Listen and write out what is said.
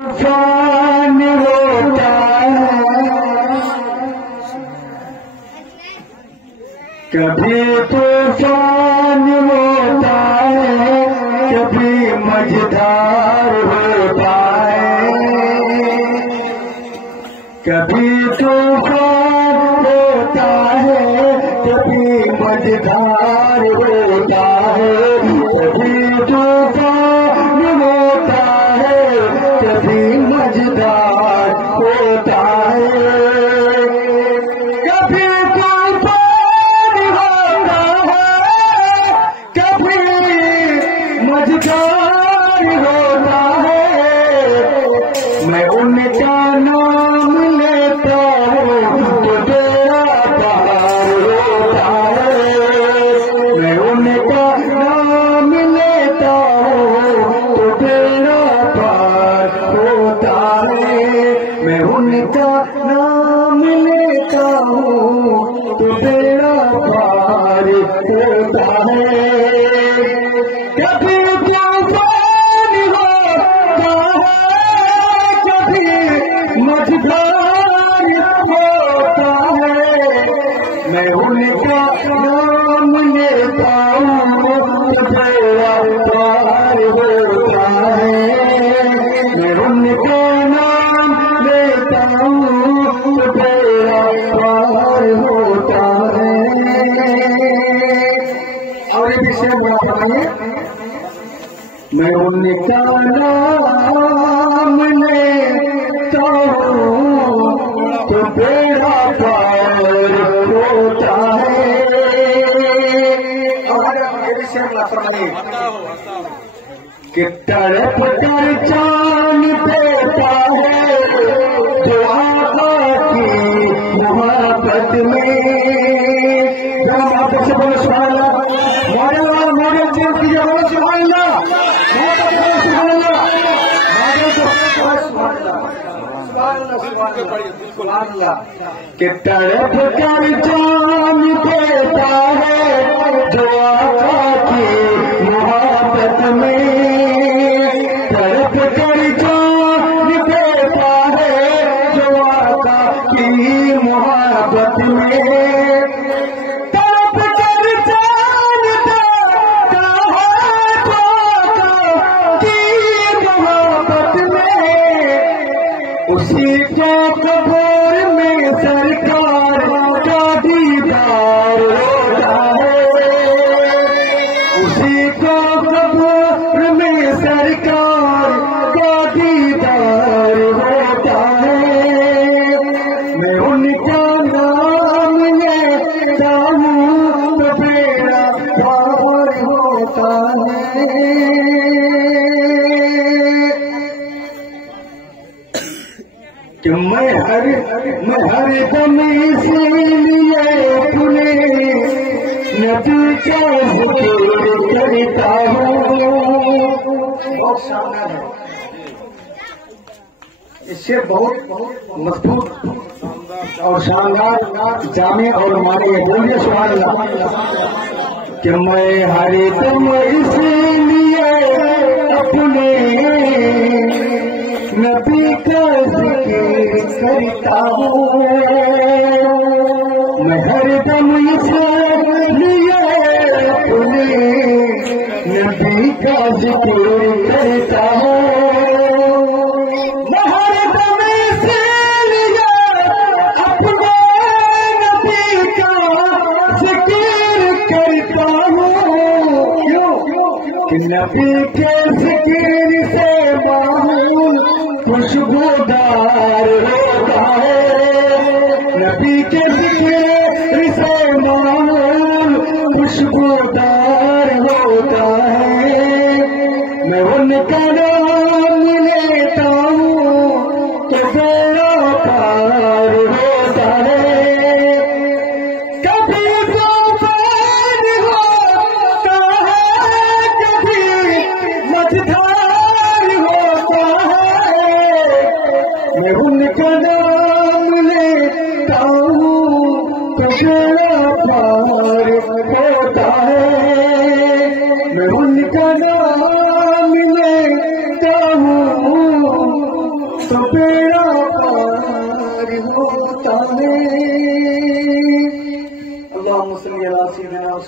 तूफान होता है, कभी तूफान होता है, कभी मझधार होता है, कभी तूफान होता है, कभी मझधार होता है, कभी तूफान होता है, कभी मझधार होता है, कभी तूफान होता है, कभी मझधार होता है। मैं उनका नाम लेता हूँ तो बेड़ा पार होता है, मैं उनका नाम लेता हूँ तो बेड़ा पार होता है, मैं उनका नाम लेता हूँ तो बेड़ा पार होता है। कभी तूफान होता है, कभी मझधार होता है, मैं उनका नाम लेता हूँ तो बेड़ा पार होता है, मैं उनका नाम लेता हूँ तो बेड़ा पार होता है। और ये विषय बनाइए, मैं उनका नाम लेता हूँ तो बेड़ा पार होता है। और ये विषय बनाइए कि तड़प कर चांद देता है जो आका की मोहब्बत में। जरा मोहब्बत से बोलो सुभान अल्लाह, मॉडल मॉडल चेंज कीजिए, बोलो सुभान अल्लाह, मोहब्बत से बोलो सुभान अल्लाह, मॉडल से बोलो सुभान अल्लाह। कि तड़प कर चांद देता है जो आका की मोहब्बत में, तड़प कर चांद देता है जो आका की मोहब्बत में, तड़प कर चांद देता है जो आका की मोहब्बत में। उसी को कब्र में सरकार का दीदार होता है, उसी को कब्र में सरकार का दीदार होता है। मैं उनका नाम लेता हूँ तो बेड़ा पार होता है। कि मैं हर दम इसीलिए अपने नबी का जिक्र करता हूँ। बहुत शानदार है, इससे बहुत मजबूत और शानदार जाने और माने बोलिए सुभान अल्लाह। कि मैं हर दम इसीलिए अपने नबी का जिक्र करता हूँ, मैं हरदम इसलिए अपने नबी का जिक्र करता हूँ, मैं हरदम इसलिए अपने नबी का जिक्र करता हूँ। कि नबी के जिक्र से माहौल खुशबूदार होता है, नबी के जिक्र से माहौल खुशबूदार होता है। मैं उनका नाम लेता हूँ तो बेड़ा पार होता है। कभी तूफान होता है, कभी मझधार होता है, मैं उनका नाम लेता हूँ तो बेड़ा पार होता है। तो बेड़ा पार होता है। अल्लाहुम्मा सल्ली अला सय्यिदिना